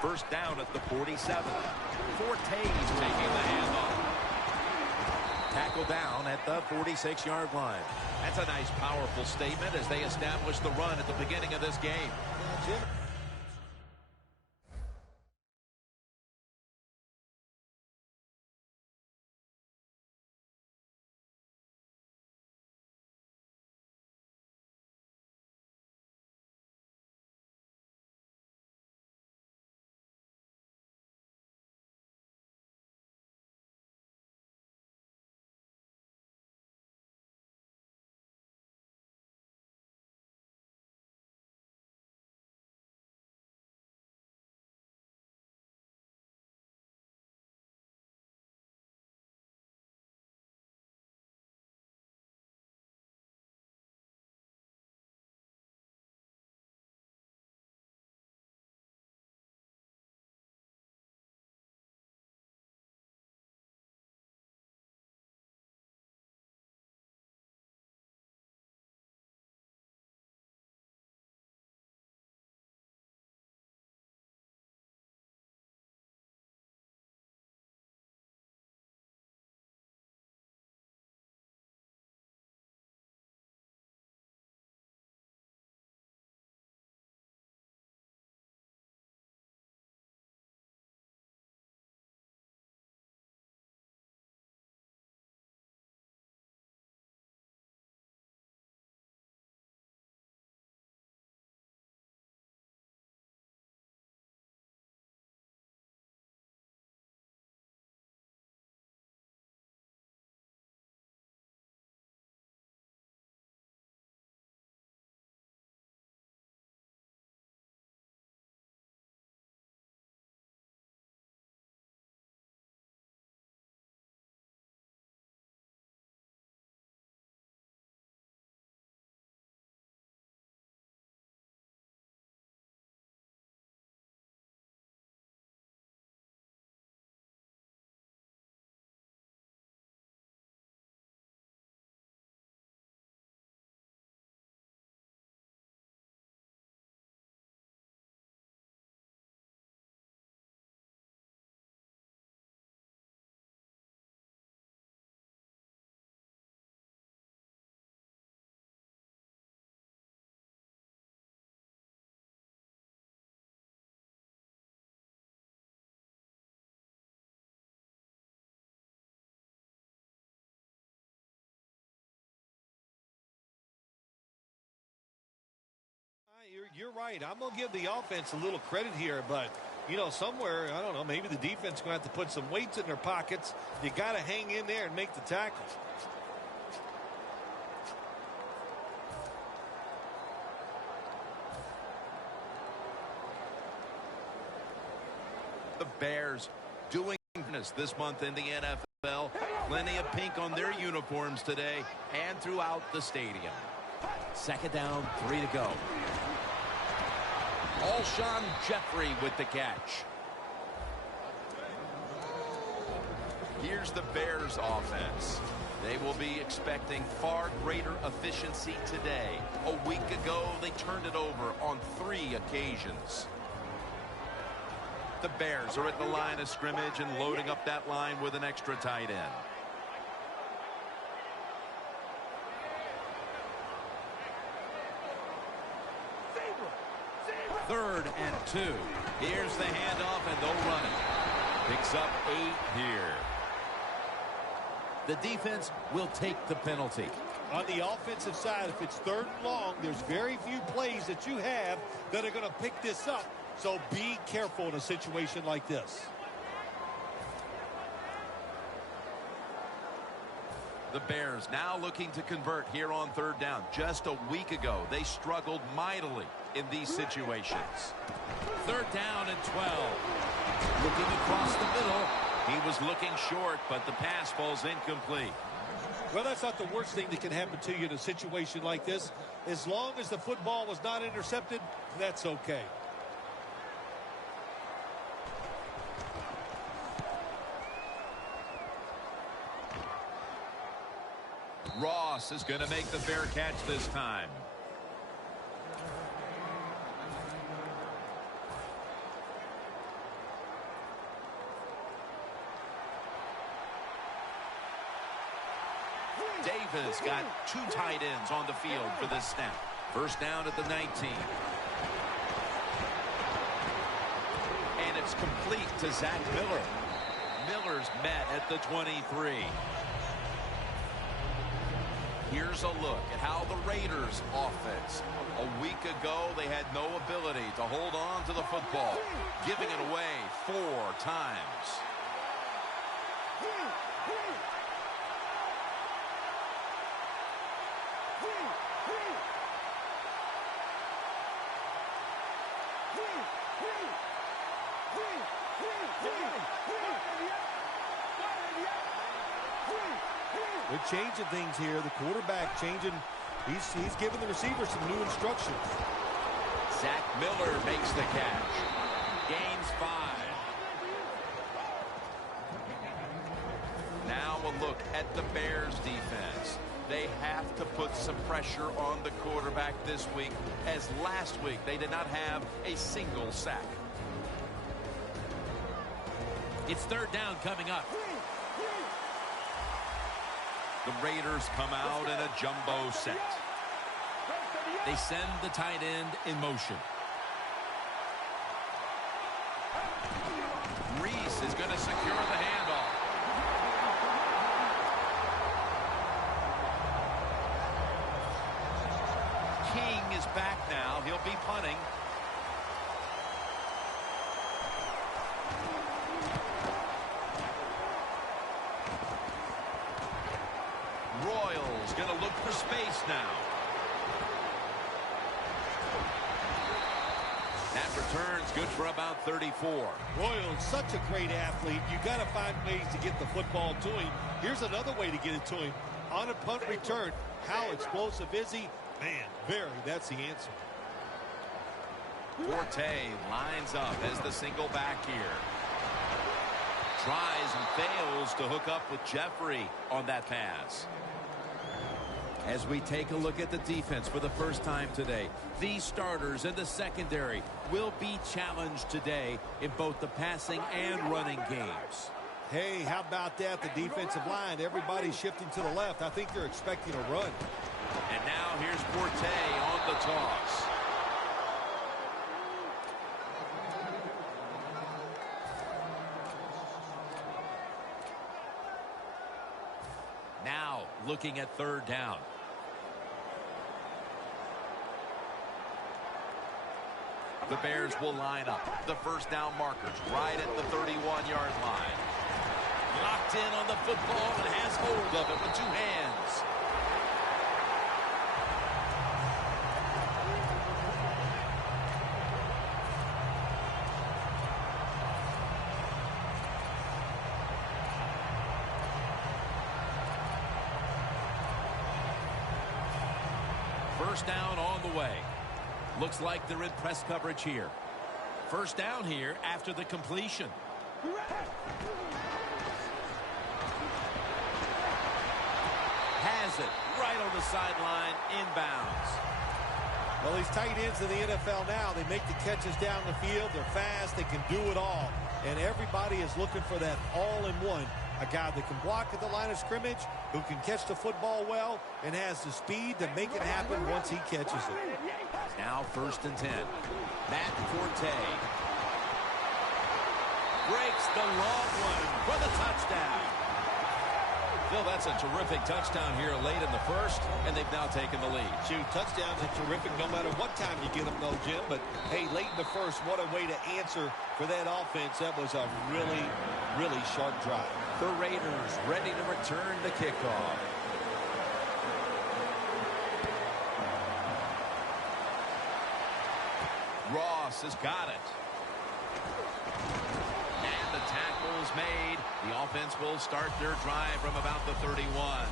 First down at the 47. Forte's taking the handoff. Tackle down at the 46-yard line. That's a nice, powerful statement as they establish the run at the beginning of this game. You're right. I'm going to give the offense a little credit here, but, you know, somewhere, I don't know, maybe the defense is going to have to put some weights in their pockets. You got to hang in there and make the tackle. The Bears doing this month in the NFL. Plenty of pink on their uniforms today and throughout the stadium. Second down, 3 to go. Alshon Jeffrey with the catch. Here's the Bears offense. They will be expecting far greater efficiency today. A week ago, they turned it over on 3 occasions. The Bears are at the line of scrimmage and loading up that line with an extra tight end. Third and 2. Here's the handoff, and they'll run it. Picks up 8 here. The defense will take the penalty. On the offensive side, if it's 3rd and long, there's very few plays that you have that are going to pick this up. So be careful in a situation like this. The Bears now looking to convert here on 3rd down. Just a week ago, they struggled mightily in these situations. 3rd down and 12. Looking across the middle. He was looking short, but the pass falls incomplete. Well, that's not the worst thing that can happen to you in a situation like this. As long as the football was not intercepted, that's okay. Ross is going to make the fair catch this time. Davis got two tight ends on the field for this snap. First down at the 19. And it's complete to Zach Miller. Miller's met at the 23. Here's a look at how the Raiders offense. A week ago, they had no ability to hold on to the football, giving it away 4 times. They're changing things here. The quarterback changing. He's giving the receiver some new instructions. Zach Miller makes the catch. Gains 5. Now a look at the Bears defense. They have to put some pressure on the quarterback this week, as last week they did not have a single sack. It's third down coming up. The Raiders come out in a jumbo set. They send the tight end in motion. Reese is going to secure the handoff. King is back now. He'll be punting. Royals going to look for space now. That return's good for about 34. Royals, such a great athlete. You got to find ways to get the football to him. Here's another way to get it to him. On a punt return, how explosive is he? Man, very. That's the answer. Forte lines up as the single back here. Tries and fails to hook up with Jeffrey on that pass. As we take a look at the defense for the first time today, these starters in the secondary will be challenged today in both the passing and running games. Hey, how about that? The defensive line, everybody's shifting to the left. I think they're expecting a run. And now here's Forte on the toss. Now looking at third down. The Bears will line up. The first down markers right at the 31-yard line. Locked in on the football and has hold of it with 2 hands. First down on the way. Looks like they're in press coverage here. First down here after the completion. Has it right on the sideline, inbounds. Well, these tight ends in the NFL now, they make the catches down the field. They're fast. They can do it all. And everybody is looking for that all-in-one. A guy that can block at the line of scrimmage, who can catch the football well, and has the speed to make it happen once he catches it. Now first and 10. Matt Forte breaks the long one for the touchdown. Phil, that's a terrific touchdown here late in the first, and they've now taken the lead. Shoot, touchdowns are terrific no matter what time you get them, though, Jim. But, hey, late in the first, what a way to answer for that offense. That was a really, really sharp drive. The Raiders ready to return the kickoff. Ross has got it. And the tackle is made. The offense will start their drive from about the 31.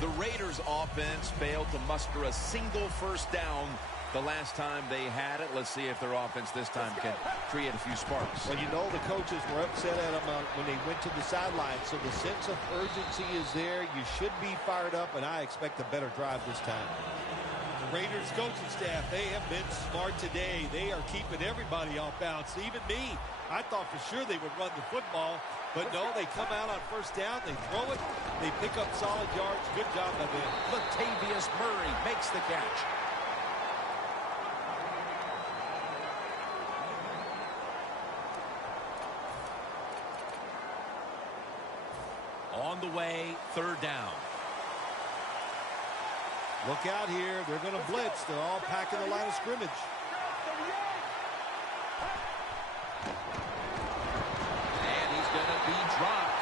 The Raiders offense failed to muster a single first down the last time they had it. Let's see if their offense this time can create a few sparks. Well, you know the coaches were upset at them when they went to the sideline, so the sense of urgency is there. You should be fired up, and I expect a better drive this time. The Raiders coaching staff, they have been smart today. They are keeping everybody off bounds. Even me. I thought for sure they would run the football, but no, they come out on first down, they throw it, they pick up solid yards. Good job by them. Latavius Murray makes the catch. On the way, third down. Look out here. They're going to blitz. They're all packing the line of scrimmage. And he's going to be dropped.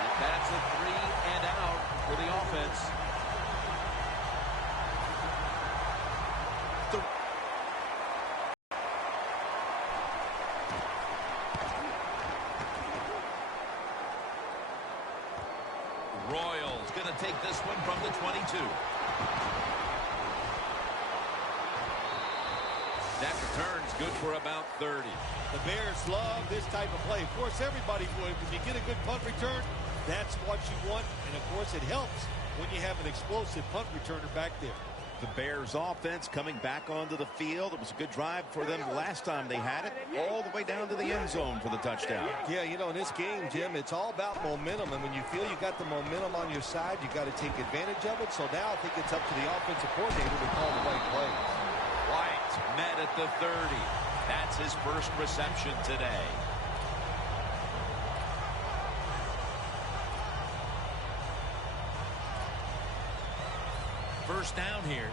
And that's a 3 and out for the offense. Royals going to take this one from the 22. That return's good for about 30. The Bears love this type of play. Of course, everybody would. When you get a good punt return, that's what you want. And, of course, it helps when you have an explosive punt returner back there. The Bears offense coming back onto the field. It was a good drive for them last time they had it, all the way down to the end zone for the touchdown. Yeah, you know, in this game, Jim, it's all about momentum. And when you feel you got the momentum on your side, you got to take advantage of it. So now I think it's up to the offensive coordinator to call the right plays. White met at the 30. That's his first reception today. First down here.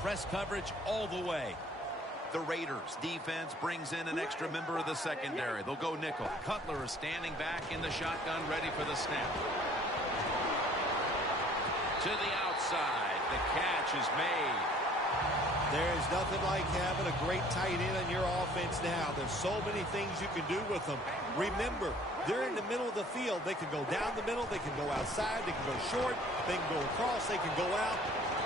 Press coverage all the way. The Raiders defense brings in an extra member of the secondary. They'll go nickel. Cutler is standing back in the shotgun, ready for the snap. To the outside. The catch is made. There's nothing like having a great tight end on your offense now. There's so many things you can do with them. Remember, they're in the middle of the field. They can go down the middle. They can go outside. They can go short. They can go across. They can go out.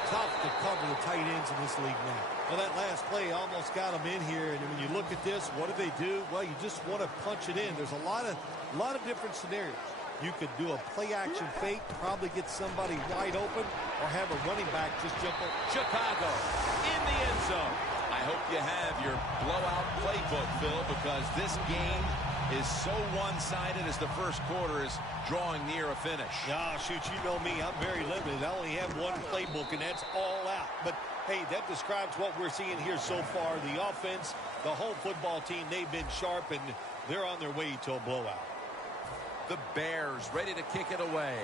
Tough to cover the tight ends in this league now. Well, that last play almost got them in here. And when you look at this, what do? Well, you just want to punch it in. There's a lot of different scenarios. You could do a play-action fake, probably get somebody wide open, or have a running back just jump up. Chicago in the end zone. I hope you have your blowout playbook, Phil, because this game is so one-sided as the first quarter is drawing near a finish. Ah, shoot, you know me. I'm very limited. I only have one playbook, and that's all out. But, hey, that describes what we're seeing here so far. The offense, the whole football team, they've been sharp, and they're on their way to a blowout. The Bears ready to kick it away.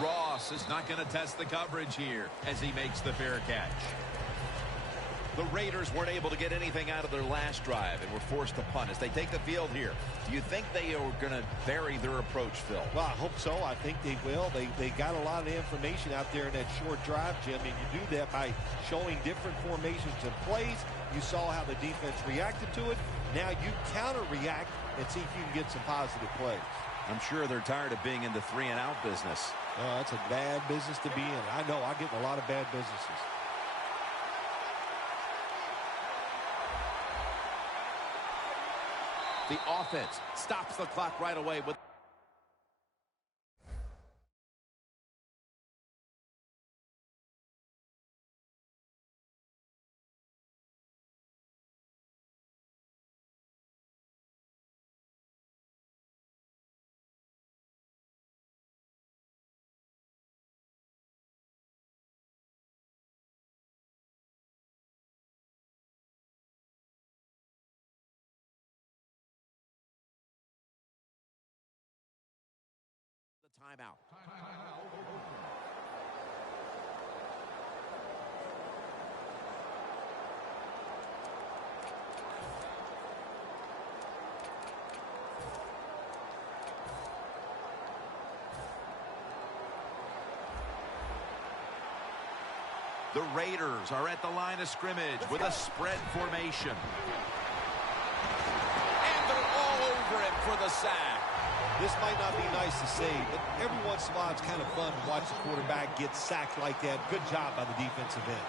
Ross is not going to test the coverage here as he makes the fair catch. The Raiders weren't able to get anything out of their last drive and were forced to punt as they take the field here. Do you think they are going to vary their approach, Phil? Well, I hope so. I think they will. They got a lot of information out there in that short drive, Jim, and you do that by showing different formations and plays. You saw how the defense reacted to it. Now you counter-react and see if you can get some positive plays. I'm sure they're tired of being in the 3-and-out business. Oh, that's a bad business to be in. I know. I get in a lot of bad businesses. The offense stops the clock right away with timeout. The Raiders are at the line of scrimmage with a spread formation. And they're all over him for the sack. This might not be nice to say, but every once in a while it's kind of fun to watch the quarterback get sacked like that. Good job by the defensive end.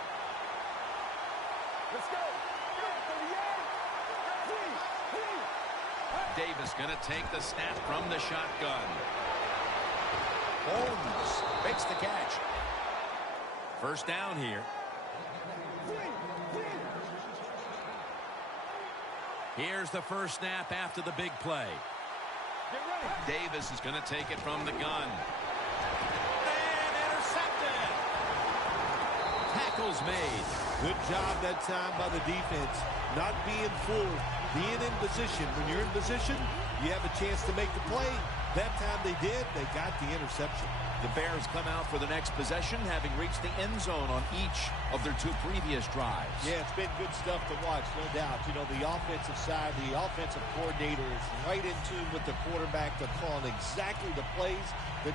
Let's go. Davis going to take the snap from the shotgun. Holmes makes the catch. First down here. Here's the first snap after the big play. Davis is going to take it from the gun. And intercepted. Tackles made. Good job that time by the defense. Not being fooled. Being in position. When you're in position, you have a chance to make the play. That time they did. They got the interception. The Bears come out for the next possession, having reached the end zone on each of their two previous drives. Yeah, it's been good stuff to watch, no doubt. You know, the offensive side, the offensive coordinator is right in tune with the quarterback. They're calling exactly the plays that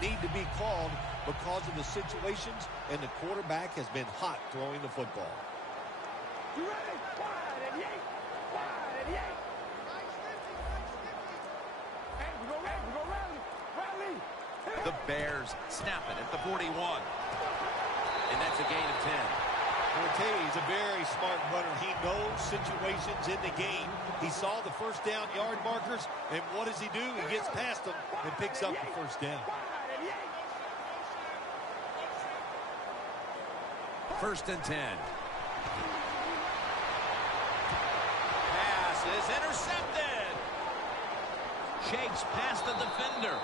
need to be called because of the situations, and the quarterback has been hot throwing the football. You ready? Wide and yank. Wide and yank. Hey, we go rally. Rally. The Bears snap it at the 41. And that's a gain of 10. Forte is a very smart runner. He knows situations in the game. He saw the first down yard markers, and what does he do? He gets past them and picks up the first down. First and 10. Pass is intercepted. Shakes past the defender.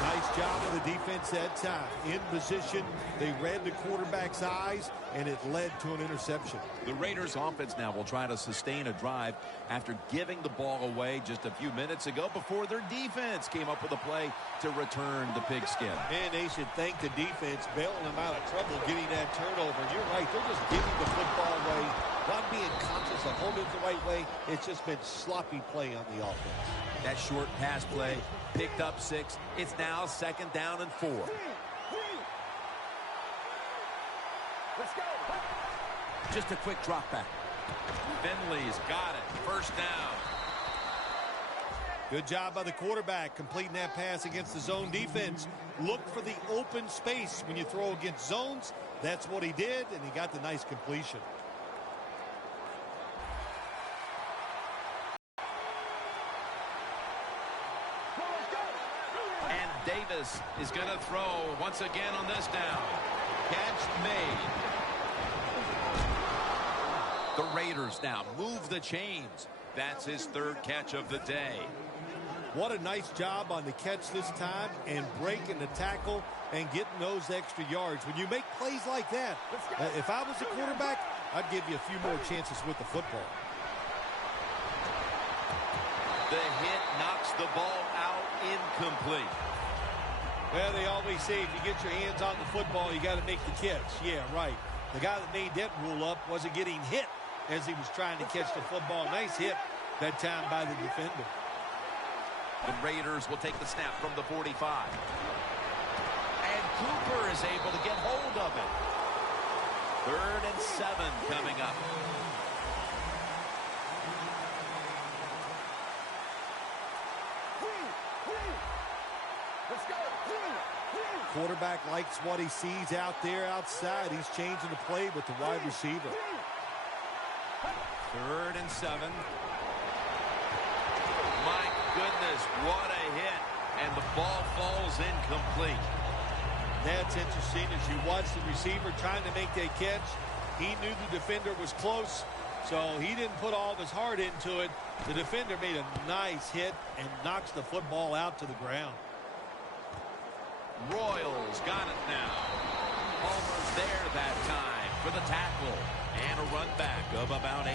Nice job of the defense that time. In position, they read the quarterback's eyes, and it led to an interception. The Raiders offense now will try to sustain a drive after giving the ball away just a few minutes ago before their defense came up with a play to return the pigskin. And they should thank the defense bailing them out of trouble getting that turnover. You're right, they're just giving the football away, not being conscious of holding it the right way. It's just been sloppy play on the offense. That short pass play picked up 6. It's now second down and 4. Let's go. Just a quick drop back. Finley's got it. First down. Good job by the quarterback completing that pass against the zone defense. Look for the open space when you throw against zones. That's what he did, and he got the nice completion. And Davis is going to throw once again on this down. Catch made. The Raiders now move the chains. That's his third catch of the day. What a nice job on the catch this time and breaking the tackle and getting those extra yards. When you make plays like that, if I was a quarterback, I'd give you a few more chances with the football. The hit knocks the ball out incomplete. Well, they always say if you get your hands on the football, you got to make the catch. Yeah, right. The guy that made that rule up wasn't getting hit as he was trying to catch the football. Nice hit that time by the defender. The Raiders will take the snap from the 45. And Cooper is able to get hold of it. 3rd and 7 coming up. Let's go. Quarterback likes what he sees out there outside. He's changing the play with the wide receiver. 3rd and 7. My goodness, what a hit. And the ball falls incomplete. That's interesting. As you watch the receiver trying to make that catch, he knew the defender was close, so he didn't put all of his heart into it. The defender made a nice hit and knocks the football out to the ground. Royals got it now. Palmer's there that time for the tackle. And a run back of about 8.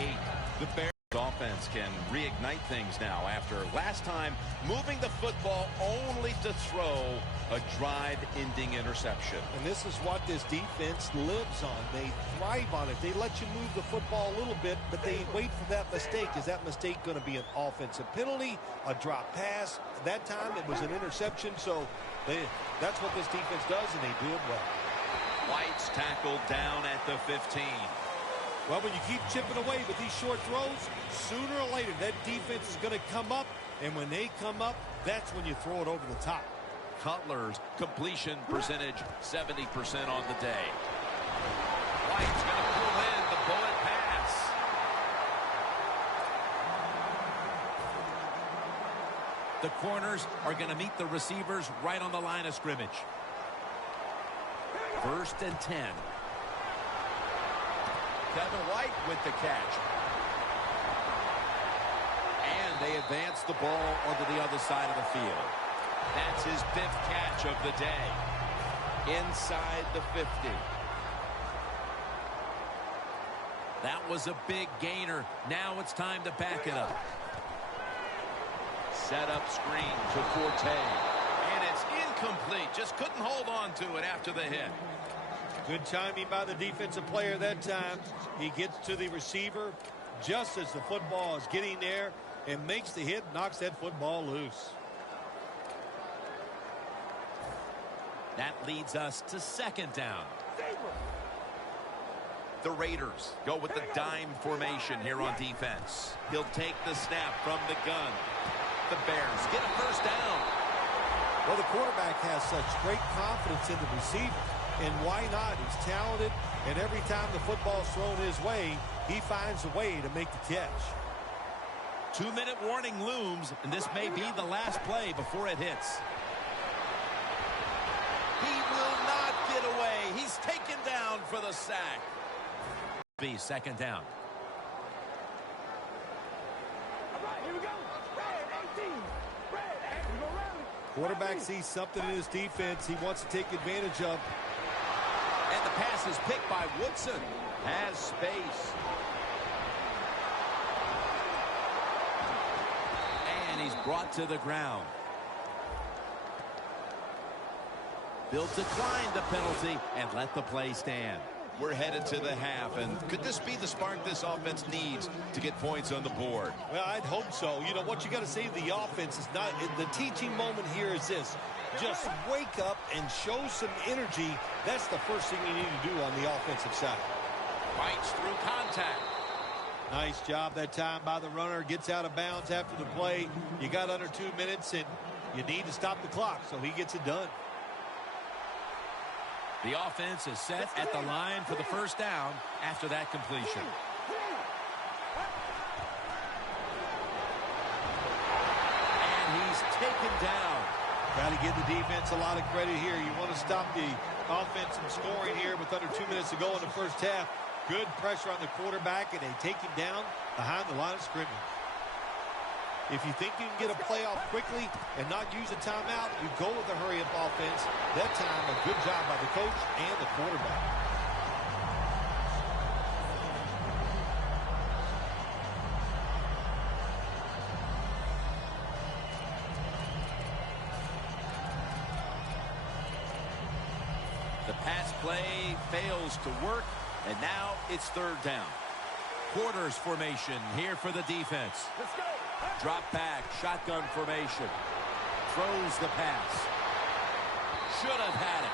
The Bears offense can reignite things now after last time moving the football only to throw a drive-ending interception. And this is what this defense lives on. They thrive on it. They let you move the football a little bit, but they wait for that mistake. Is that mistake going to be an offensive penalty, a drop pass? That time it was an interception, so that's what this defense does, and they do it well. White's tackled down at the 15. Well, when you keep chipping away with these short throws, sooner or later that defense is going to come up, and when they come up, that's when you throw it over the top. Cutler's completion percentage 70% on the day. White's going to pull in the bullet pass. The corners are going to meet the receivers right on the line of scrimmage. 1st and 10. Kevin White with the catch. And they advance the ball onto the other side of the field. That's his 5th catch of the day. Inside the 50. That was a big gainer. Now it's time to back it up. Set up screen to Forte. And it's incomplete. Just couldn't hold on to it after the hit. Good timing by the defensive player that time. He gets to the receiver just as the football is getting there and makes the hit, knocks that football loose. That leads us to 2nd down. The Raiders go with the dime formation here on defense. He'll take the snap from the gun. The Bears get a 1st down. Well, the quarterback has such great confidence in the receiver. And why not? He's talented, and every time the football's thrown his way, he finds a way to make the catch. 2-minute warning looms, and this may be the last play before it hits. He will not get away. He's taken down for the sack. Be 2nd down. All right, here we go. Red 18. Red, we go rally. Quarterback sees something in his defense he wants to take advantage of. And the pass is picked by Woodson. Has space. And he's brought to the ground. They'll decline the penalty and let the play stand. We're headed to the half, and could this be the spark this offense needs to get points on the board? Well, I'd hope so. You know, what you got to say to the offense is not – the teaching moment here is this. Just wake up and show some energy. That's the first thing you need to do on the offensive side. Fights through contact. Nice job that time by the runner. Gets out of bounds after the play. You got under 2 minutes, and you need to stop the clock, so he gets it done. The offense is set at the line for the 1st down after that completion. And he's taken down. Got to give the defense a lot of credit here. You want to stop the offense from scoring here with under 2 minutes to go in the 1st half. Good pressure on the quarterback, and they take him down behind the line of scrimmage. If you think you can get a playoff quickly and not use a timeout, you go with a hurry-up offense. That time, a good job by the coach and the quarterback. The pass play fails to work, and now it's 3rd down. Quarters formation here for the defense. Let's go. Drop back, shotgun formation. Throws the pass. Should have had it.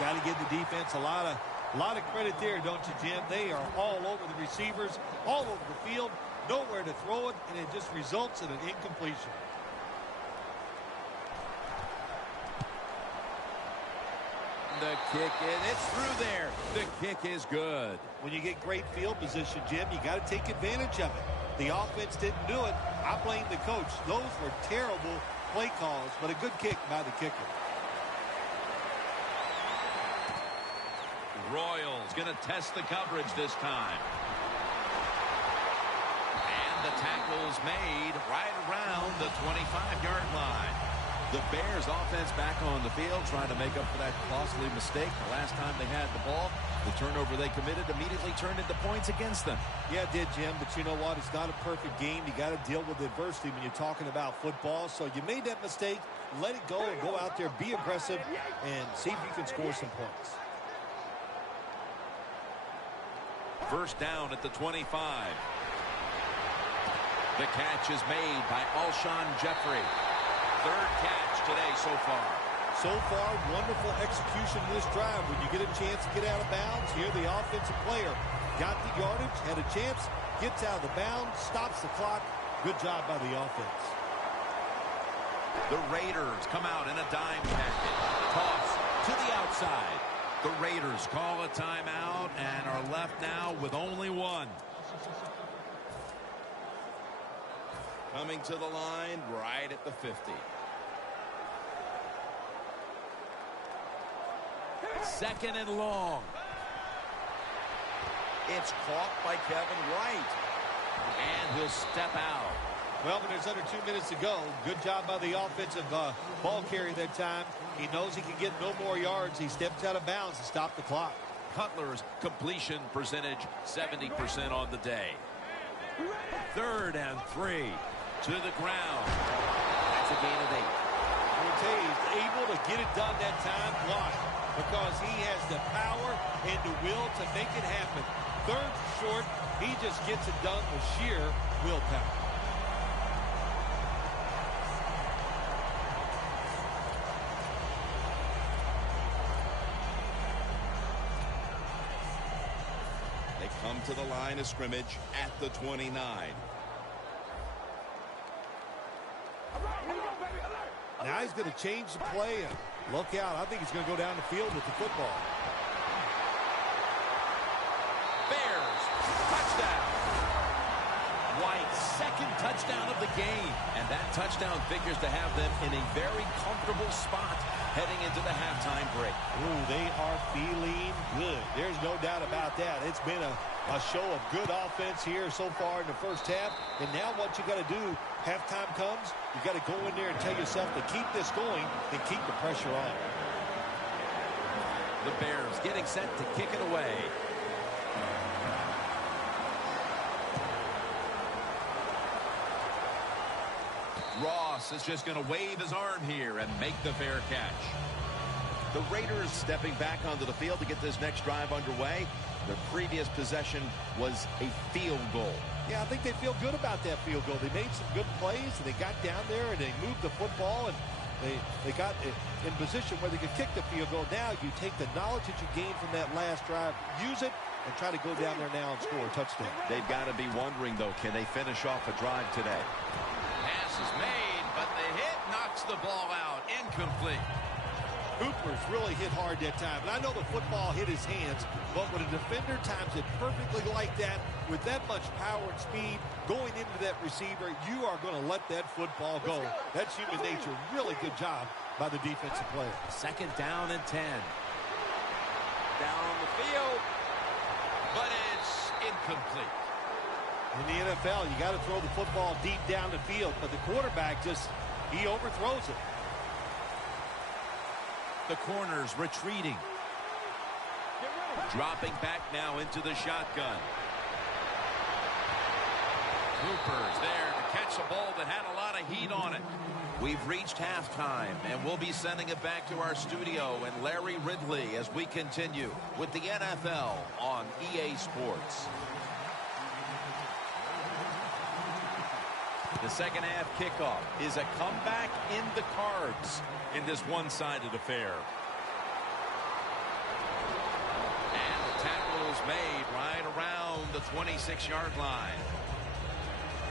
Got to give the defense a lot of credit there, don't you, Jim? They are all over the receivers, all over the field, nowhere to throw it, and it just results in an incompletion. The kick, and it's through there. The kick is good. When you get great field position, Jim, you got to take advantage of it. The offense didn't do it. I blame the coach. Those were terrible play calls, but a good kick by the kicker. Royals going to test the coverage this time. And the tackle's made right around the 25-yard line. The Bears offense back on the field trying to make up for that costly mistake. The last time they had the ball, the turnover they committed immediately turned into points against them. Yeah, it did, Jim, but you know what? It's not a perfect game. You got to deal with adversity when you're talking about football. So you made that mistake. Let it go and go out there, be aggressive, and see if you can score some points. 1st down at the 25. The catch is made by Alshon Jeffrey. 3rd catch today so far. So far, wonderful execution in this drive. When you get a chance to get out of bounds, here the offensive player got the yardage, had a chance, gets out of the bounds, stops the clock. Good job by the offense. The Raiders come out in a dime package. Toss to the outside. The Raiders call a timeout and are left now with only one. Coming to the line right at the 50. Second and long. It's caught by Kevin White. And he'll step out. Well, when there's under 2 minutes to go, good job by the offensive ball carrier that time. He knows he can get no more yards. He steps out of bounds to stop the clock. Cutler's completion percentage 70% on the day. 3rd and 3 to the ground. That's a gain of 8. He's able to get it done that time. Why? Because he has the power and the will to make it happen. 3rd short, he just gets it done with sheer willpower. They come to the line of scrimmage at the 29. Now he's going to change the play. And look out. I think he's going to go down the field with the football. Bears, touchdown. White's 2nd touchdown of the game. And that touchdown figures to have them in a very comfortable spot heading into the halftime break. Ooh, they are feeling good. There's no doubt about that. It's been a show of good offense here so far in the first half. And now what you got to do, halftime comes, you got to go in there and tell yourself to keep this going and keep the pressure on. The Bears getting set to kick it away. Ross is just going to wave his arm here and make the fair catch. The Raiders stepping back onto the field to get this next drive underway. Their previous possession was a field goal. Yeah, I think they feel good about that field goal. They made some good plays, and they got down there, and they moved the football, and they got in position where they could kick the field goal. Now you take the knowledge that you gained from that last drive, use it, and try to go down there now and score a touchdown. They've got to be wondering, though, can they finish off a drive today? Pass is made, but the hit knocks the ball out. Incomplete. Cooper's really hit hard that time. And I know the football hit his hands, but when a defender times it perfectly like that, with that much power and speed going into that receiver, you are going to let that football go. That's human nature. Really good job by the defensive player. 2nd down and 10. Down the field, but it's incomplete. In the NFL, you got to throw the football deep down the field, but the quarterback he overthrows it. The corners retreating. Dropping back now into the shotgun. Cooper's there to catch a ball that had a lot of heat on it. We've reached halftime, and we'll be sending it back to our studio and Larry Ridley as we continue with the NFL on EA Sports. The second half kickoff is a comeback in the cards in this one-sided affair. And the tackle is made right around the 26-yard line.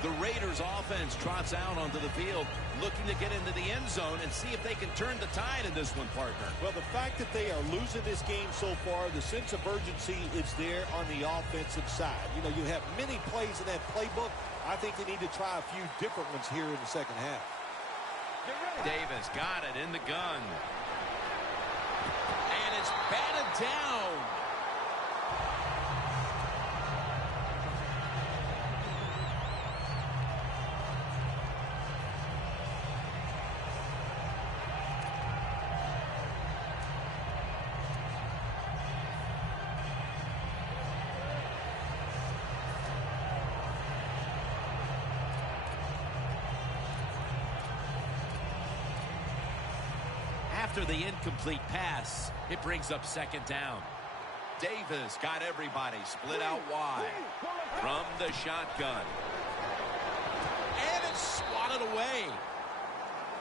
The Raiders offense trots out onto the field looking to get into the end zone and see if they can turn the tide in this one, partner. Well, the fact that they are losing this game so far, the sense of urgency is there on the offensive side. You know, you have many plays in that playbook. I think they need to try a few different ones here in the second half. Davis got it in the gun. And it's batted down. After the incomplete pass, it brings up 2nd down. Davis got everybody split out wide from the shotgun. And it's swatted away.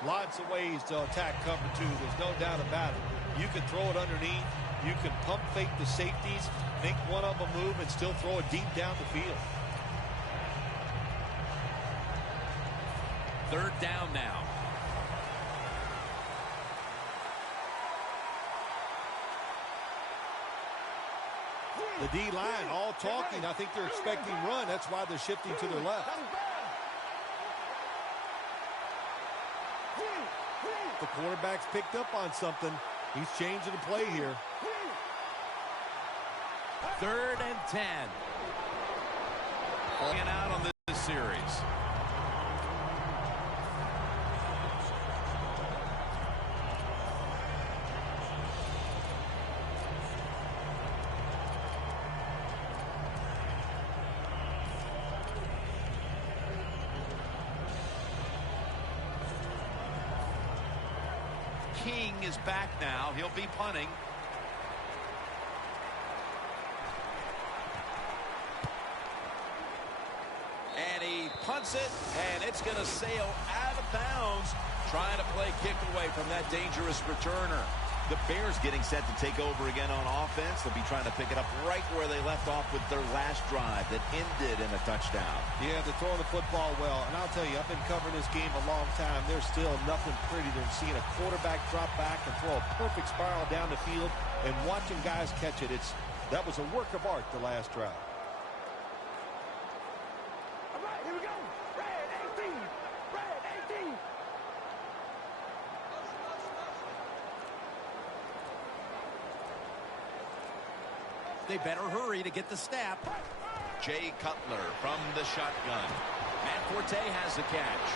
Lots of ways to attack cover 2. There's no doubt about it. You can throw it underneath. You can pump fake the safeties, make one of them move, and still throw it deep down the field. 3rd down now. The D-line all talking. I think they're expecting run. That's why they're shifting to their left. quarterback's picked up on something. He's changing the play here. 3rd and 10. Falling out on this series. King is back now. He'll be punting. And he punts it, and it's going to sail out of bounds, trying to play kick away from that dangerous returner. The Bears getting set to take over again on offense. They'll be trying to pick it up right where they left off with their last drive that ended in a touchdown. Yeah, they're throwing the football well. And I'll tell you, I've been covering this game a long time. There's still nothing prettier than seeing a quarterback drop back and throw a perfect spiral down the field and watching guys catch it. That was a work of art the last drive. All right, here we go. Red 18. Red 18. They better hurry to get the snap. Jay Cutler from the shotgun. Matt Forte has the catch.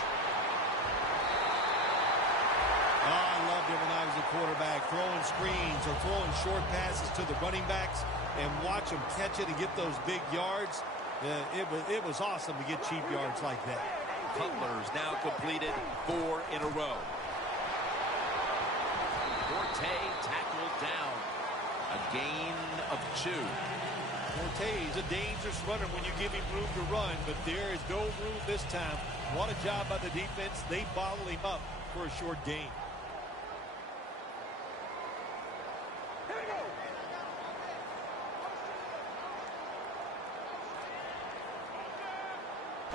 Oh, I loved it when I was a quarterback, throwing screens or throwing short passes to the running backs and watch them catch it and get those big yards. It was awesome to get cheap yards like that. Cutler's now completed 4 in a row. Forte tackled down. A gain of 2. Forte is a dangerous runner when you give him room to run, but there is no room this time. What a job by the defense. They bottled him up for a short gain. Here we go.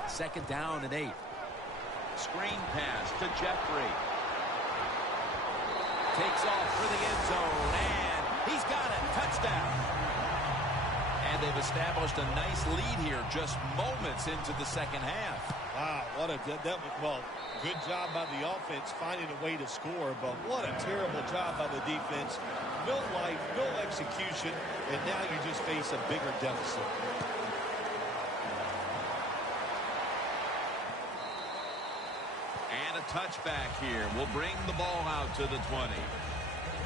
Second down and 8. Screen pass to Jeffrey. Takes off for the end zone, and he's got it. Touchdown. And they've established a nice lead here just moments into the second half. Wow, good job by the offense finding a way to score, but what a terrible job by the defense. No life, no execution, and now you just face a bigger deficit. And a touchback here will bring the ball out to the 20.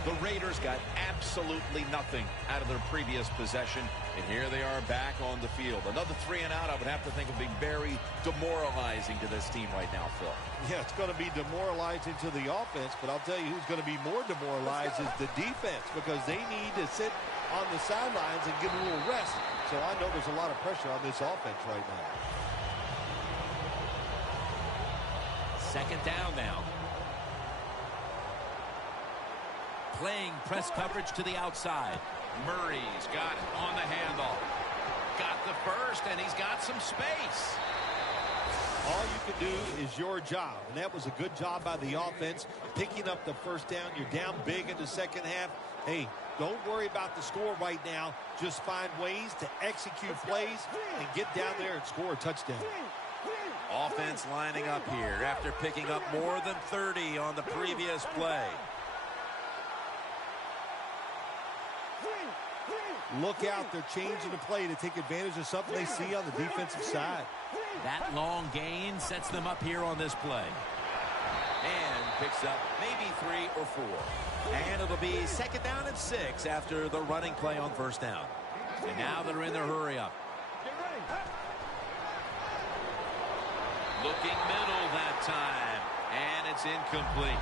The Raiders got absolutely nothing out of their previous possession, and here they are back on the field. Another 3 and out, I would have to think, would be very demoralizing to this team right now, Phil. Yeah, it's going to be demoralizing to the offense, but I'll tell you who's going to be more demoralized is the defense, because they need to sit on the sidelines and get a little rest. So I know there's a lot of pressure on this offense right now. Second down now. Playing press coverage to the outside. Murray's got it on the handle. Got the first, and he's got some space. All you can do is your job, and that was a good job by the offense, picking up the first down. You're down big in the second half. Hey, don't worry about the score right now. Just find ways to execute plays and get down there and score a touchdown. Offense lining up here after picking up more than 30 on the previous play. Look out, they're changing the play to take advantage of something they see on the defensive side. That long gain sets them up here on this play. And picks up maybe 3 or 4. And it'll be second down and 6 after the running play on first down. And now they're in their hurry up. Looking middle that time, and it's incomplete.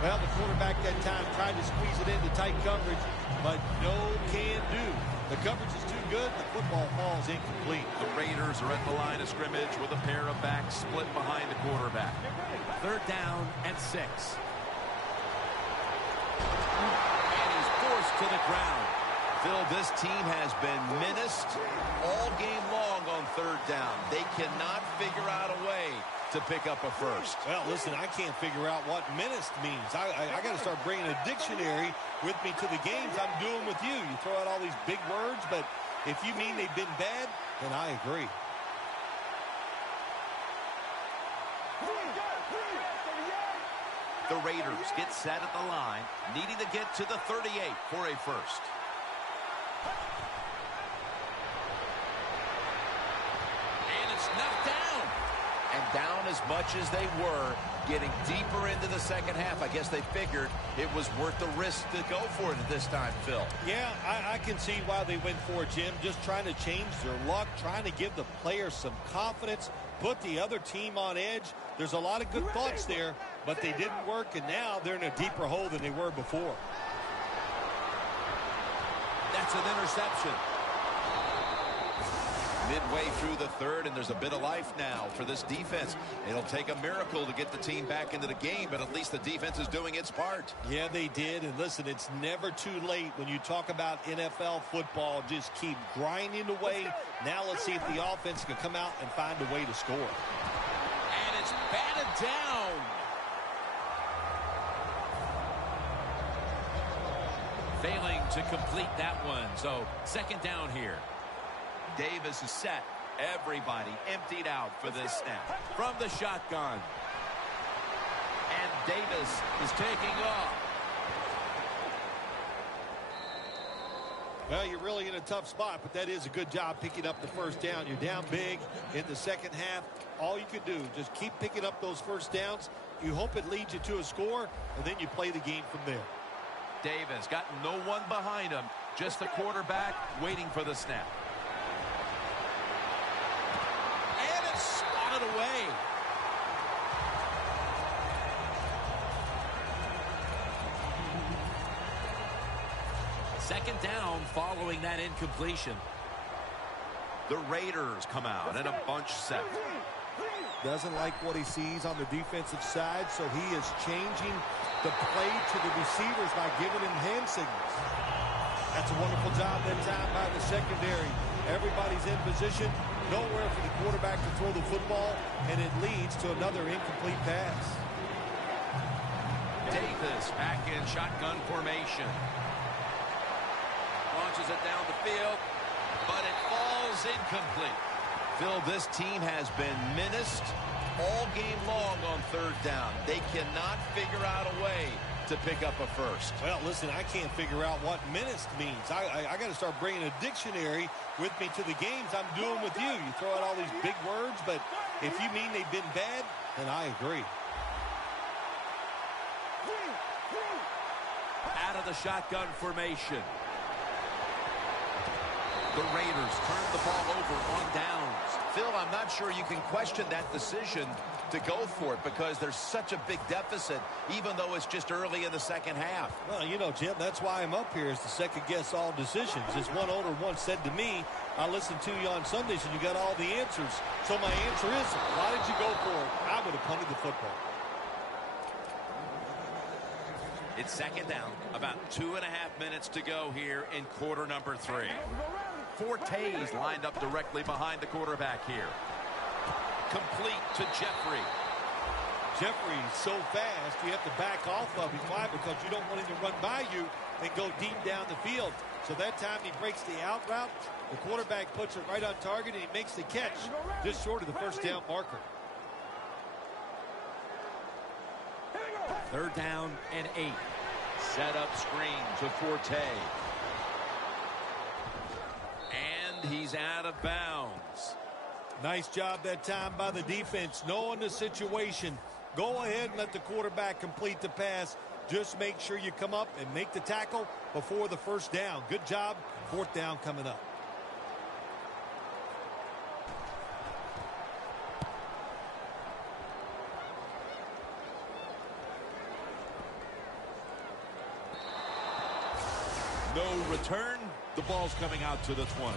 Well, the quarterback that time tried to squeeze it into tight coverage, but no can do. The coverage is too good. The football falls incomplete. The Raiders are at the line of scrimmage with a pair of backs split behind the quarterback. Third down and 6. And he's forced to the ground. Phil, this team has been menaced all game long on third down. They cannot figure out a way to pick up a first. Well, listen, I can't figure out what menaced means. I got to start bringing a dictionary with me to the games I'm doing with you. You throw out all these big words, but if you mean they've been bad, then I agree. The Raiders get set at the line, needing to get to the 38 for a first. And it's knocked down. And down as much as they were, getting deeper into the second half. I guess they figured it was worth the risk to go for it at this time, Phil. Yeah, I can see why they went for it, Jim. Just trying to change their luck, trying to give the players some confidence, put the other team on edge. There's a lot of good thoughts there, but they didn't work, and now they're in a deeper hole than they were before. That's an interception. Midway through the third, and there's a bit of life now for this defense. It'll take a miracle to get the team back into the game, but at least the defense is doing its part. Yeah, they did. And listen, it's never too late when you talk about NFL football. Just keep grinding away. Now let's see if the offense can come out and find a way to score. And it's batted down. Failing to complete that one. So second down here. Davis is set. Everybody emptied out for this snap. From the shotgun. And Davis is taking off. Well, you're really in a tough spot, but that is a good job picking up the first down. You're down big in the second half. All you can do, just keep picking up those first downs. You hope it leads you to a score, and then you play the game from there. Davis got no one behind him. Just the quarterback waiting for the snap. Swatted away. Second down following that incompletion. The Raiders come out in a bunch set. Doesn't like what he sees on the defensive side, so he is changing the play to the receivers by giving him hand signals. That's a wonderful job that time by the secondary. Everybody's in position. Nowhere for the quarterback to throw the football, and it leads to another incomplete pass. Davis back in shotgun formation. Launches it down the field, but it falls incomplete. Phil, this team has been menaced all game long on third down. They cannot figure out a way to pick up a first. Well, listen, I can't figure out what menaced means. I got to start bringing a dictionary with me to the games I'm doing with you. You throw out all these big words, but if you mean they've been bad, then I agree. out of the shotgun formation. The Raiders turn the ball over on downs. Phil, I'm not sure you can question that decision to go for it because there's such a big deficit, even though it's just early in the second half. Well, you know, Jim, that's why I'm up here, is to second-guess all decisions. As one owner once said to me, I listened to you on Sundays and you got all the answers. So my answer is, why did you go for it? I would have punted the football. It's second down. About 2.5 minutes to go here in quarter number 3. Forte's lined up directly behind the quarterback here. Complete to Jeffrey. Jeffrey's so fast, you have to back off of him. Why? Because you don't want him to run by you and go deep down the field. So that time he breaks the out route. The quarterback puts it right on target, and he makes the catch just short of the first down marker. Third down and 8. Set up screen to Forte. And he's out of bounds. Nice job that time by the defense, knowing the situation. Go ahead and let the quarterback complete the pass. Just make sure you come up and make the tackle before the first down. Good job. Fourth down coming up. No return. The ball's coming out to the 20.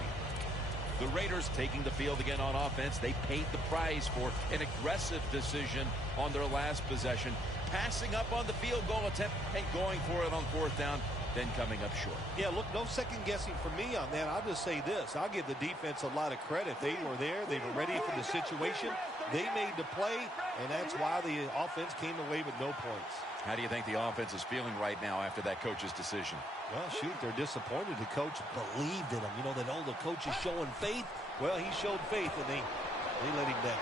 The Raiders taking the field again on offense. They paid the price for an aggressive decision on their last possession. Passing up on the field goal attempt and going for it on fourth down, then coming up short. Yeah, look, no second guessing for me on that. I'll just say this. I'll give the defense a lot of credit. They were there. They were ready for the situation. They made the play, and that's why the offense came away with no points. How do you think the offense is feeling right now after that coach's decision? Well, shoot, they're disappointed. The coach believed in him. You know, that the coach is showing faith. Well, he showed faith, and they let him down.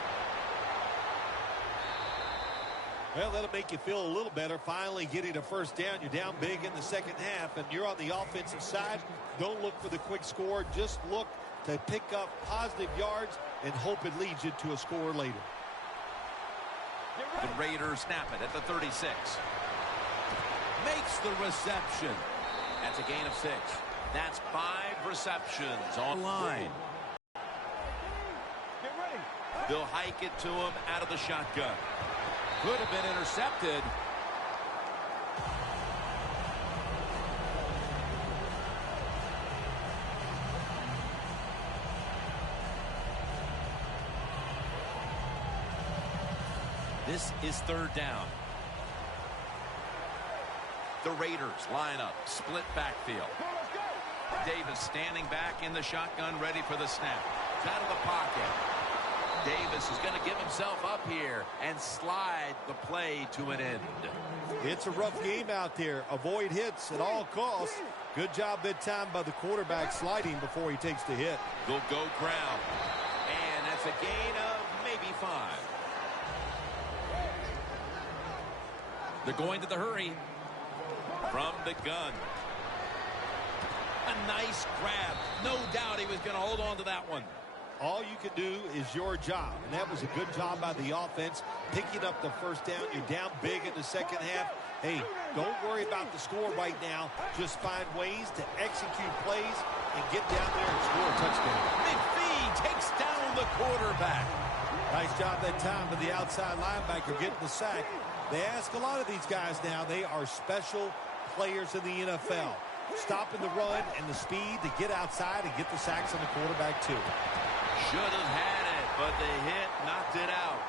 Well, that'll make you feel a little better. Finally getting a first down. You're down big in the second half, and you're on the offensive side. Don't look for the quick score. Just look to pick up positive yards and hope it leads you to a score later. The Raiders snap it at the 36. Makes the reception. That's a gain of 6. That's 5 receptions online. They'll hike it to him out of the shotgun. Could have been intercepted. This is third down. The Raiders line up, split backfield. Davis standing back in the shotgun, ready for the snap. Out of the pocket. Davis is going to give himself up here and slide the play to an end. It's a rough game out there. Avoid hits at all costs. Good job that time by the quarterback sliding before he takes the hit. They'll go ground. And that's a gain of maybe 5. They're going to the hurry. From the gun. A nice grab. No doubt he was going to hold on to that one. All you can do is your job, and that was a good job by the offense, picking up the first down. You're down big in the second half. Hey, don't worry about the score right now. Just find ways to execute plays and get down there and score a touchdown. McPhee takes down the quarterback. Nice job that time by the outside linebacker getting the sack. They ask a lot of these guys now. They are special players in the NFL. Stopping the run and the speed to get outside and get the sacks on the quarterback too. Should have had it, but the hit knocked it out.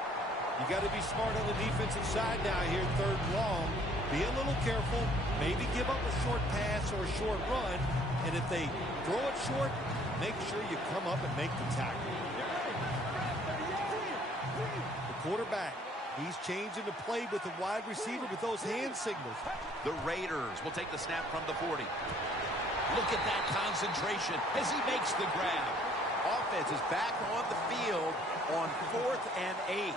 You got to be smart on the defensive side now here, third and long. Be a little careful. Maybe give up a short pass or a short run. And if they throw it short, make sure you come up and make the tackle. The quarterback, he's changing the play with the wide receiver with those hand signals. The Raiders will take the snap from the 40. Look at that concentration as he makes the grab. Offense is back on the field on 4th and 8.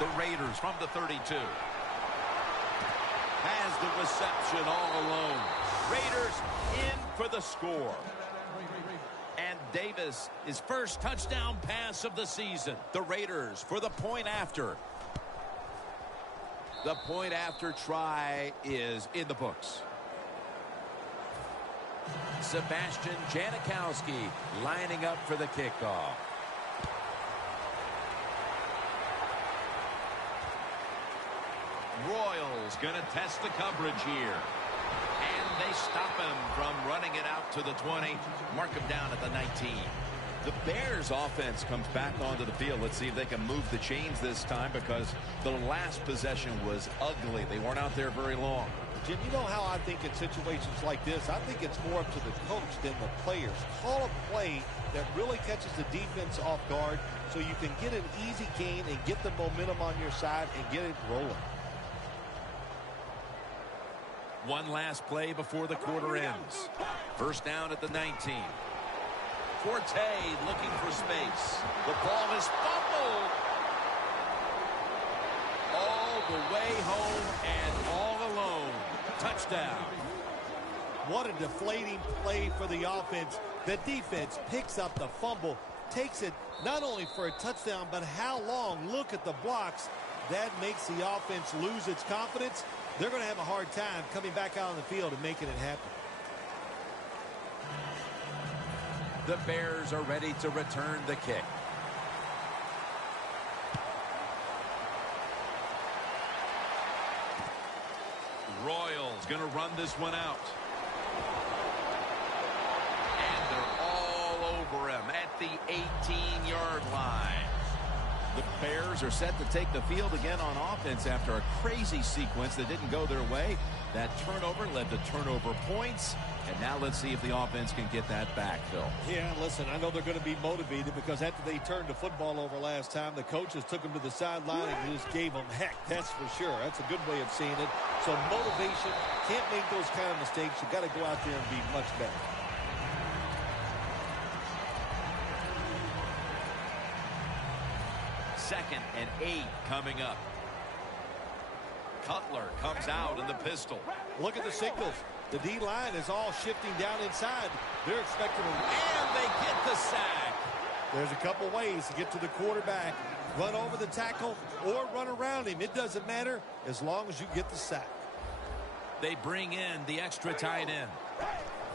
The Raiders from the 32. Has the reception all alone. Raiders in for the score. And Davis, his first touchdown pass of the season. The Raiders for the point after. The point after try is in the books. Sebastian Janikowski lining up for the kickoff. Royals going to test the coverage here. And they stop him from running it out to the 20. Mark him down at the 19. The Bears offense comes back onto the field. Let's see if they can move the chains this time, because the last possession was ugly. They weren't out there very long. Jim, you know how I think in situations like this, I think it's more up to the coach than the players. Call a play that really catches the defense off guard so you can get an easy gain and get the momentum on your side and get it rolling. One last play before the quarter ends. First down at the 19. Forte looking for space. The ball is fumbled. All the way home and all alone. Touchdown. What a deflating play for the offense. The defense picks up the fumble, takes it not only for a touchdown, but how long? Look at the blocks. That makes the offense lose its confidence. They're going to have a hard time coming back out on the field and making it happen. The Bears are ready to return the kick. Royals going to run this one out. And they're all over him at the 18-yard line. The Bears are set to take the field again on offense after a crazy sequence that didn't go their way. That turnover led to turnover points. And now let's see if the offense can get that back, Phil. Yeah, listen, I know they're going to be motivated because after they turned the football over last time, the coaches took them to the sideline and just gave them heck. That's for sure. That's a good way of seeing it. So motivation, can't make those kind of mistakes. You got to go out there and be much better. 2nd and 8 coming up. Cutler comes out in the pistol. Look at the signals. The D-line is all shifting down inside. They're expecting And they get the sack. There's a couple ways to get to the quarterback. Run over the tackle or run around him. It doesn't matter as long as you get the sack. They bring in the extra tight end.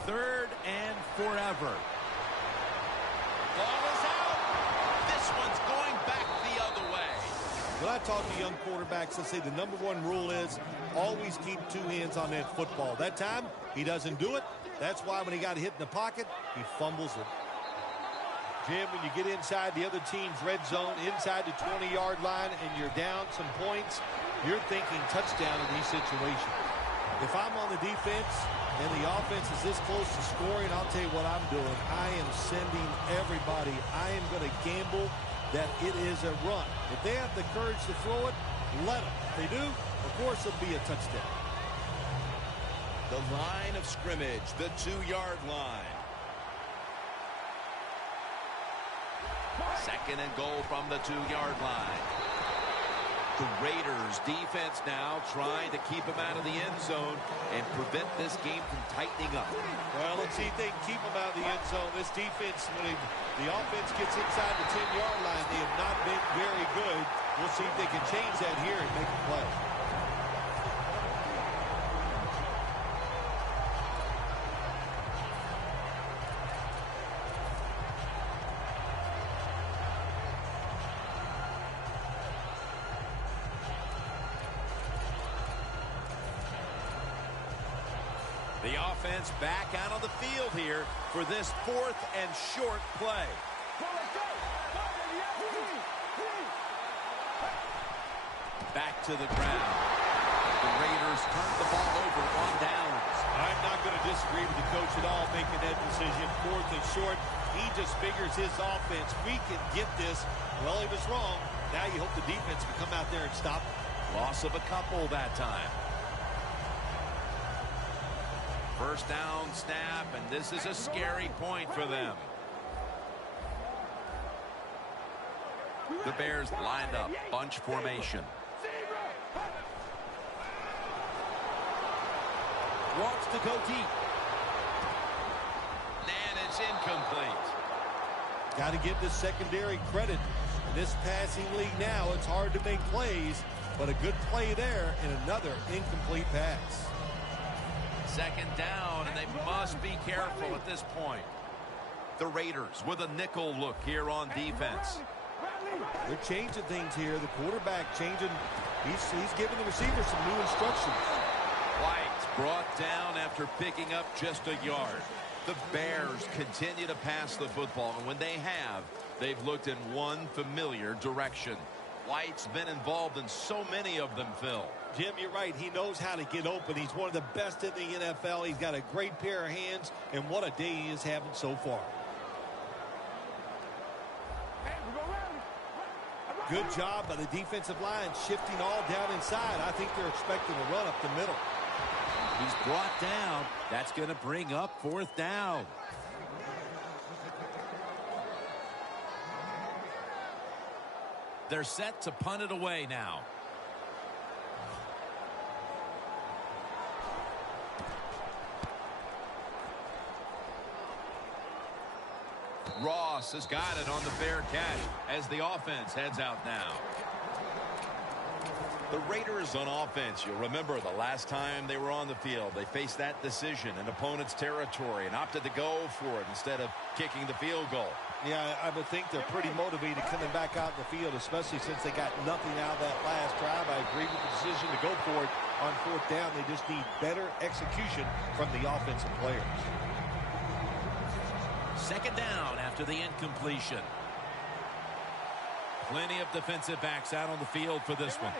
3rd and forever. Ball is out. This one's going back the other way. When I talk to young quarterbacks, I say the #1 rule is always keep 2 hands on that football. That time, he doesn't do it. That's why when he got hit in the pocket, he fumbles it. Jim, when you get inside the other team's red zone, inside the 20-yard line, and you're down some points, you're thinking touchdown in these situations. If I'm on the defense and the offense is this close to scoring, I'll tell you what I'm doing. I am sending everybody. I am going to gamble that it is a run. If they have the courage to throw it, let them. If they do, of course, it'll be a touchdown. The line of scrimmage, the 2-yard line. 2nd and goal from the 2-yard line. The Raiders defense now trying to keep him out of the end zone and prevent this game from tightening up. Well, let's see if they can keep him out of the end zone. This defense, when the offense gets inside the 10-yard line, they have not been very good. We'll see if they can change that here and make a play. The offense back out on the field here for this 4th and short play. Back to the ground. The Raiders turn the ball over on downs. I'm not going to disagree with the coach at all making that decision. 4th and short. He just figures his offense. We can get this. Well, he was wrong. Now you hope the defense can come out there and stop him. Loss of a couple that time. First down snap, and this is a scary point for them. The Bears lined up, bunch formation. Wants to go deep. And it's incomplete. Got to give the secondary credit. In this passing league now, it's hard to make plays, but a good play there and another incomplete pass. 2nd down, and they must be careful at this point. The Raiders with a nickel look here on defense. They're changing things here. The quarterback changing. He's giving the receiver some new instructions. White brought down after picking up just a yard. The Bears continue to pass the football, and when they have, they've looked in one familiar direction. White's been involved in so many of them, Phil. Jim, you're right. He knows how to get open. He's one of the best in the NFL. He's got a great pair of hands, and what a day he is having so far. Good job by the defensive line, shifting all down inside. I think they're expecting a run up the middle. He's brought down. That's going to bring up 4th down. They're set to punt it away now. Ross has got it on the fair catch as the offense heads out now. The Raiders on offense, you'll remember the last time they were on the field, they faced that decision in opponent's territory and opted to go for it instead of kicking the field goal. Yeah, I would think they're pretty motivated coming back out in the field, especially since they got nothing out of that last drive. I agree with the decision to go for it on 4th down. They just need better execution from the offensive players. 2nd down after the incompletion. Plenty of defensive backs out on the field for this one.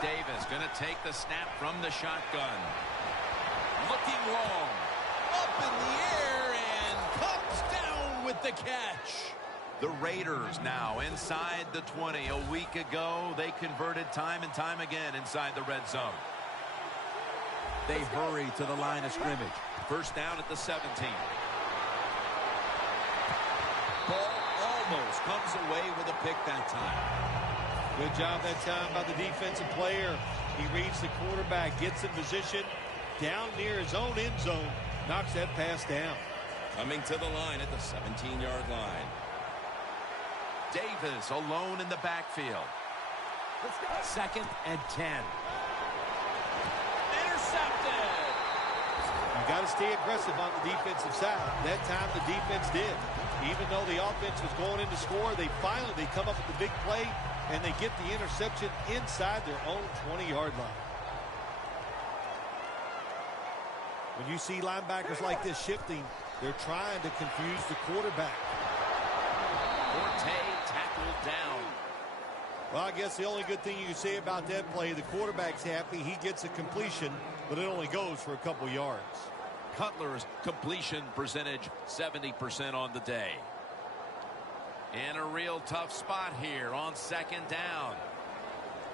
Davis going to take the snap from the shotgun. Looking long. Up in the air and comes down with the catch. The Raiders now inside the 20. A week ago, they converted time and time again inside the red zone. They hurry to the line of scrimmage. First down at the 17. Ball almost comes away with a pick that time. Good job that time by the defensive player. He reads the quarterback, gets in position down near his own end zone, knocks that pass down. Coming to the line at the 17-yard line. Davis alone in the backfield. Second and 10. Intercepted. You got to stay aggressive on the defensive side. That time the defense did. Even though the offense was going in to score, they come up with the big play, and they get the interception inside their own 20-yard line. When you see linebackers like this shifting, they're trying to confuse the quarterback. Forte tackled down. Well, I guess the only good thing you can say about that play, the quarterback's happy. He gets a completion, but it only goes for a couple yards. Cutler's completion percentage 70% on the day. In a real tough spot here on second down.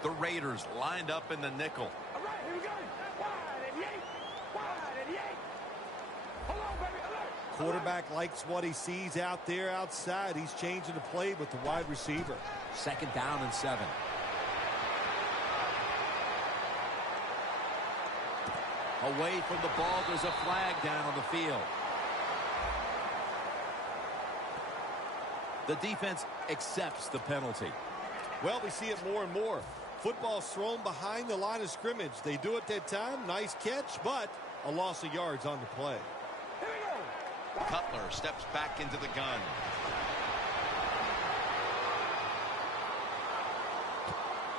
The Raiders lined up in the nickel. All right, here we go. Wide and yank. Wide and yank. Hold on, baby. Alert. Quarterback likes what he sees out there outside. He's changing the play with the wide receiver. Second down and 7. Away from the ball, there's a flag down on the field. The defense accepts the penalty. Well, we see it more and more. Football's thrown behind the line of scrimmage. They do it that time. Nice catch, but a loss of yards on the play. Here we go. Cutler steps back into the gun.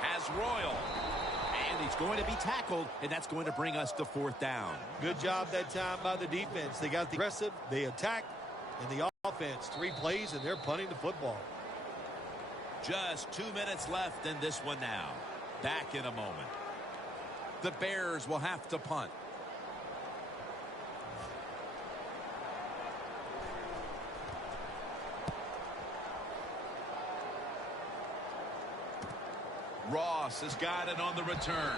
Has Royal. And he's going to be tackled, and that's going to bring us to fourth down. Good job that time by the defense. They got the aggressive, they attack, and the offense. 3 plays, and they're punting the football. Just 2 minutes left in this one now. Back in a moment. The Bears will have to punt. Ross has got it on the return.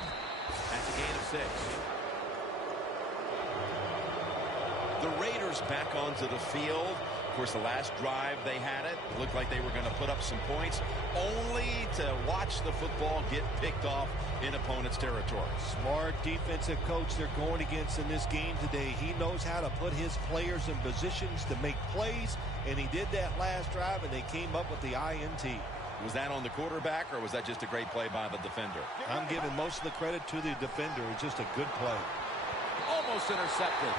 That's a gain of 6. The Raiders back onto the field. Of course, the last drive they had it looked like they were going to put up some points, only to watch the football get picked off in opponent's territory. Smart defensive coach they're going against in this game today. He knows how to put his players in positions to make plays, and he did that last drive, and they came up with the INT. Was that on the quarterback, or was that just a great play by the defender? I'm giving most of the credit to the defender. It's just a good play. Almost intercepted.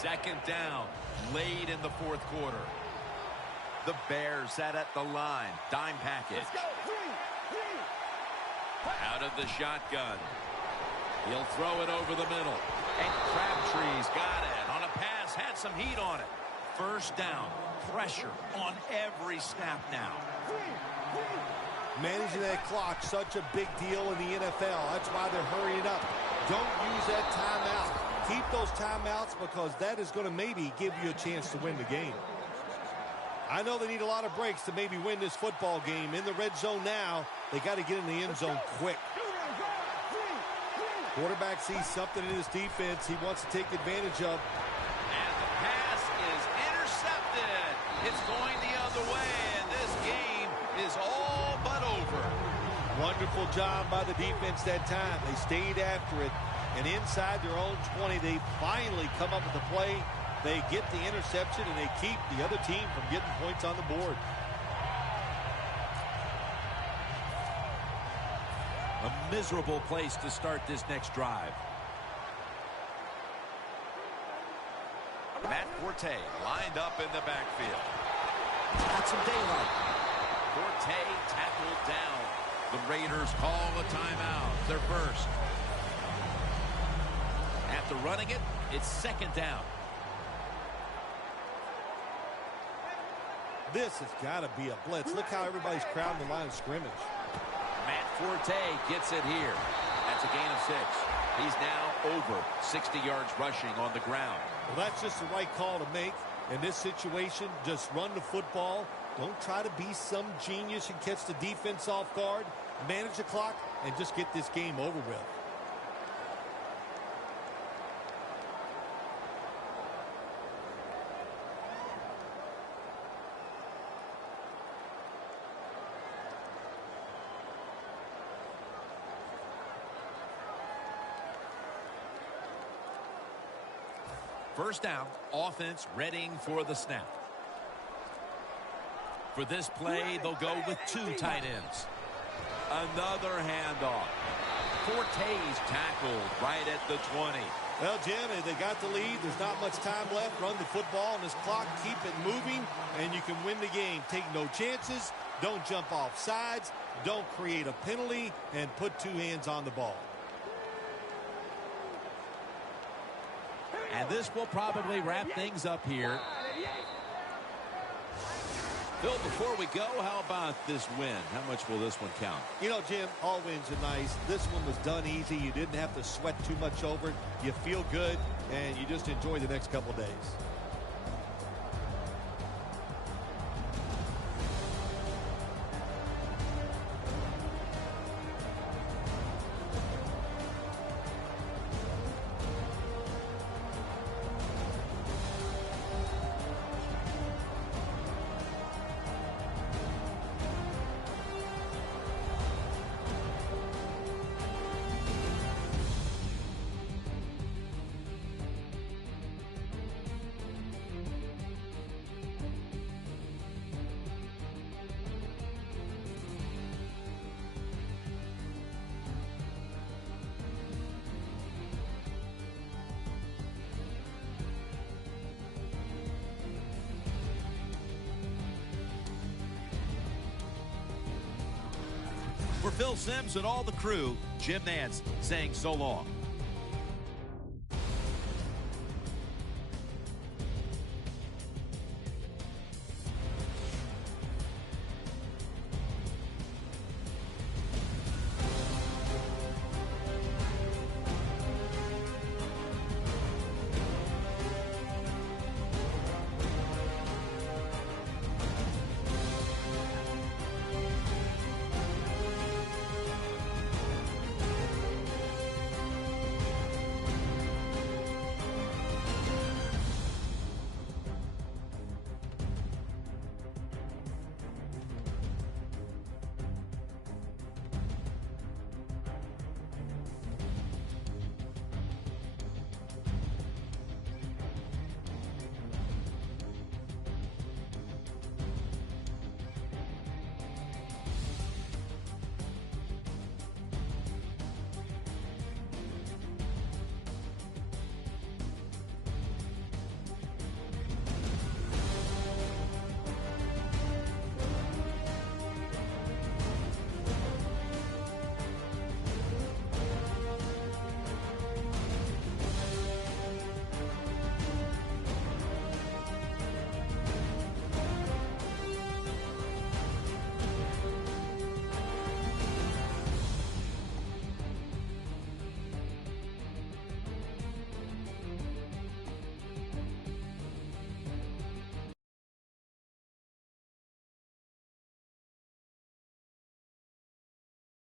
Second down, late in the fourth quarter. The Bears set at the line. Dime package. Let's go. 3. Out of the shotgun. He'll throw it over the middle. And Crabtree's got it on a pass. Had some heat on it. First down. Pressure on every snap now. Managing that clock, such a big deal in the NFL. That's why they're hurrying up. Don't use that timeout. Keep those timeouts because that is going to maybe give you a chance to win the game. I know they need a lot of breaks to maybe win this football game. In the red zone now, they got to get in the end zone quick. Quarterback sees something in his defense he wants to take advantage of. And the pass is intercepted. It's going the other way, and this game is all but over. Wonderful job by the defense that time. They stayed after it. And inside their own 20, they finally come up with the play. They get the interception, and they keep the other team from getting points on the board. A miserable place to start this next drive. Matt Forte lined up in the backfield. Got some daylight. Forte tackled down. The Raiders call a timeout. Their first. After running it, it's second down. This has got to be a blitz. Look how everybody's crowding the line of scrimmage. Matt Forte gets it here. That's a gain of 6. He's now over 60 yards rushing on the ground. Well, that's just the right call to make. In this situation, just run the football. Don't try to be some genius and catch the defense off guard. Manage the clock and just get this game over with. First down, offense readying for the snap. For this play, they'll go with 2 tight ends. Another handoff. Forte's tackled right at the 20. Well, Jim, they got the lead. There's not much time left. Run the football on this clock. Keep it moving, and you can win the game. Take no chances. Don't jump off sides. Don't create a penalty, and put 2 hands on the ball. And this will probably wrap things up here. Phil, before we go, how about this win? How much will this one count? You know, Jim, all wins are nice. This one was done easy. You didn't have to sweat too much over it. You feel good, and you just enjoy the next couple days. For Phil Simms and all the crew, Jim Nantz saying so long.